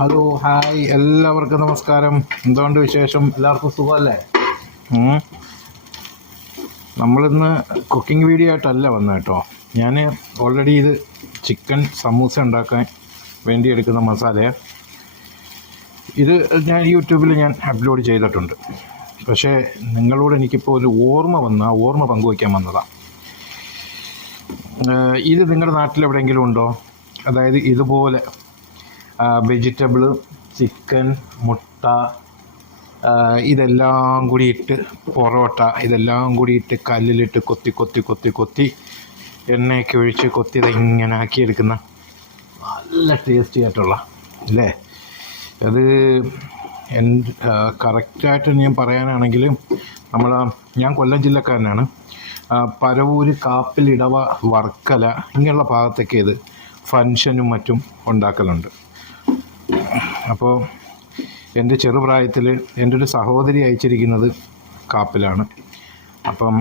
Hello hi എല്ലാവർക്കും നമസ്കാരം. എന്തുകൊണ്ട് വിശേഷം? എല്ലാവർക്കും സുഖമല്ലേ? നമ്മളിന്ന് കുക്കിംഗ് വീഡിയോ ആയിട്ടല്ല വന്നത് കേട്ടോ. ഞാൻ ഓൾറെഡി ഇത് ചിക്കൻ സമൂസ ഉണ്ടാക്കാൻ വേണ്ടി എടുക്കുന്ന മസാല ഇത് ഞാൻ യൂട്യൂബിൽ അപ്ലോഡ് ചെയ്തിട്ടുണ്ട്. പക്ഷേ നിങ്ങളോട് എനിക്കിപ്പോൾ ഒരു ഓർമ്മ വന്ന ആ ഓർമ്മ പങ്കുവയ്ക്കാൻ വന്നതാണ്. ഇത് നിങ്ങളുടെ നാട്ടിലെവിടെയെങ്കിലും ഉണ്ടോ? അതായത് ഇതുപോലെ വെജിറ്റബിള്, ചിക്കൻ, മുട്ട ഇതെല്ലാം കൂടി ഇട്ട്, പൊറോട്ട ഇതെല്ലാം കൂടി ഇട്ട് കല്ലിലിട്ട് കൊത്തി കൊത്തി കൊത്തി കൊത്തി എണ്ണയൊക്കെ ഒഴിച്ച് കൊത്തി ഇതെങ്ങനെ ആക്കിയെടുക്കുന്ന നല്ല ടേസ്റ്റി ആയിട്ടുള്ള അല്ലേ? അത് കറക്റ്റായിട്ട് ഞാൻ പറയാനാണെങ്കിൽ ഞാൻ കൊല്ലം ജില്ലക്കാരനാണ്. പരവൂര്, കാപ്പിൽ, ഇടവ, വർക്കല ഇങ്ങനെയുള്ള ഭാഗത്തൊക്കെ ഇത് ഫങ്ഷനും മറ്റും ഉണ്ടാക്കലുണ്ട്. അപ്പോൾ എൻ്റെ ചെറുപ്രായത്തിൽ എൻ്റെ ഒരു സഹോദരി അയച്ചിരിക്കുന്നത് കാപ്പിലാണ്. അപ്പം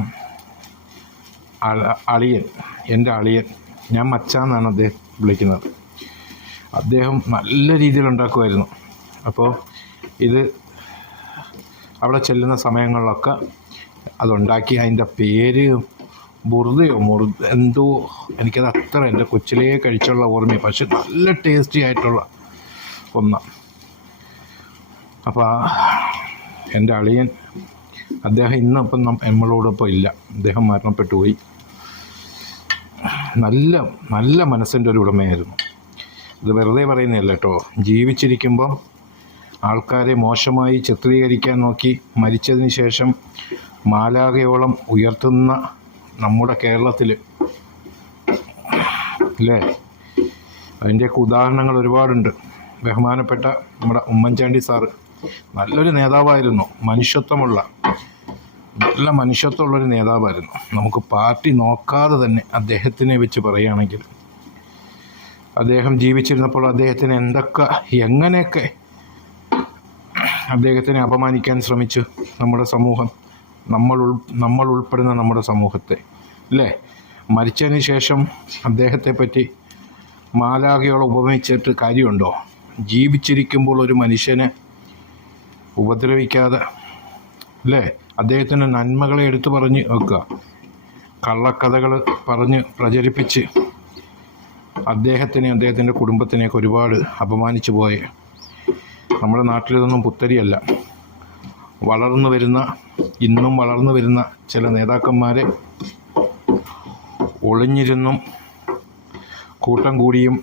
എൻ്റെ അളിയൻ, ഞാൻ മച്ചാന്നാണ് അദ്ദേഹം വിളിക്കുന്നത്, അദ്ദേഹം നല്ല രീതിയിൽ ഉണ്ടാക്കുമായിരുന്നു. അപ്പോൾ ഇത് അവിടെ ചെല്ലുന്ന സമയങ്ങളിലൊക്കെ അതുണ്ടാക്കി, അതിൻ്റെ പേര് ബുർദയോ എന്തോ, എനിക്കത് അത്ര എൻ്റെ കൊച്ചിലേ കഴിച്ചുള്ള ഓർമ്മയാണ്. പക്ഷെ നല്ല ടേസ്റ്റി ആയിട്ടുള്ള ഒന്ന്. അപ്പോൾ എൻ്റെ അളിയൻ, അദ്ദേഹം ഇന്നിപ്പം നമ്മളോടൊപ്പം ഇല്ല, അദ്ദേഹം മരണപ്പെട്ടു പോയി. നല്ല നല്ല മനസ്സിൻ്റെ ഒരു ഉടമയായിരുന്നു. ഇത് വെറുതെ പറയുന്നതല്ല കേട്ടോ. ജീവിച്ചിരിക്കുമ്പം ആൾക്കാരെ മോശമായി ചിത്രീകരിക്കാൻ നോക്കി മരിച്ചതിന് ശേഷം മാലാഖയോളം ഉയർത്തുന്ന നമ്മുടെ കേരളത്തിൽ അല്ലേ, അതിൻ്റെയൊക്കെ ഉദാഹരണങ്ങൾ ഒരുപാടുണ്ട്. ബഹുമാനപ്പെട്ട നമ്മുടെ ഉമ്മൻചാണ്ടി സാറ് നല്ലൊരു നേതാവായിരുന്നു, നല്ല മനുഷ്യത്വമുള്ളൊരു നേതാവായിരുന്നു. നമുക്ക് പാർട്ടി നോക്കാതെ തന്നെ അദ്ദേഹത്തിനെ വെച്ച് പറയുകയാണെങ്കിൽ, അദ്ദേഹം ജീവിച്ചിരുന്നപ്പോൾ അദ്ദേഹത്തിന് എങ്ങനെയൊക്കെ അദ്ദേഹത്തിനെ അപമാനിക്കാൻ ശ്രമിച്ചു നമ്മുടെ സമൂഹം, നമ്മൾ ഉൾപ്പെടുന്ന നമ്മുടെ സമൂഹത്തെ അല്ലേ? മരിച്ചതിന് ശേഷം അദ്ദേഹത്തെ പറ്റി മാലാഖയോളം ഉപമിച്ചിട്ട് കാര്യമുണ്ടോ? ജീവിച്ചിരിക്കുമ്പോൾ ഒരു മനുഷ്യനെ ഉപദ്രവിക്കാതെ അല്ലേ, അദ്ദേഹത്തിൻ്റെ നന്മകളെ എടുത്തു പറഞ്ഞ് വെക്കുക, കള്ളക്കഥകൾ പറഞ്ഞ് പ്രചരിപ്പിച്ച് അദ്ദേഹത്തിൻ്റെ കുടുംബത്തിനെയൊക്കെ ഒരുപാട് അപമാനിച്ചു പോയ നമ്മുടെ നാട്ടിലിതൊന്നും പുത്തരിയല്ല. ഇന്നും വളർന്നു വരുന്ന ചില നേതാക്കന്മാരെ ഒളിഞ്ഞിരുന്നും കൂട്ടം കൂടിയും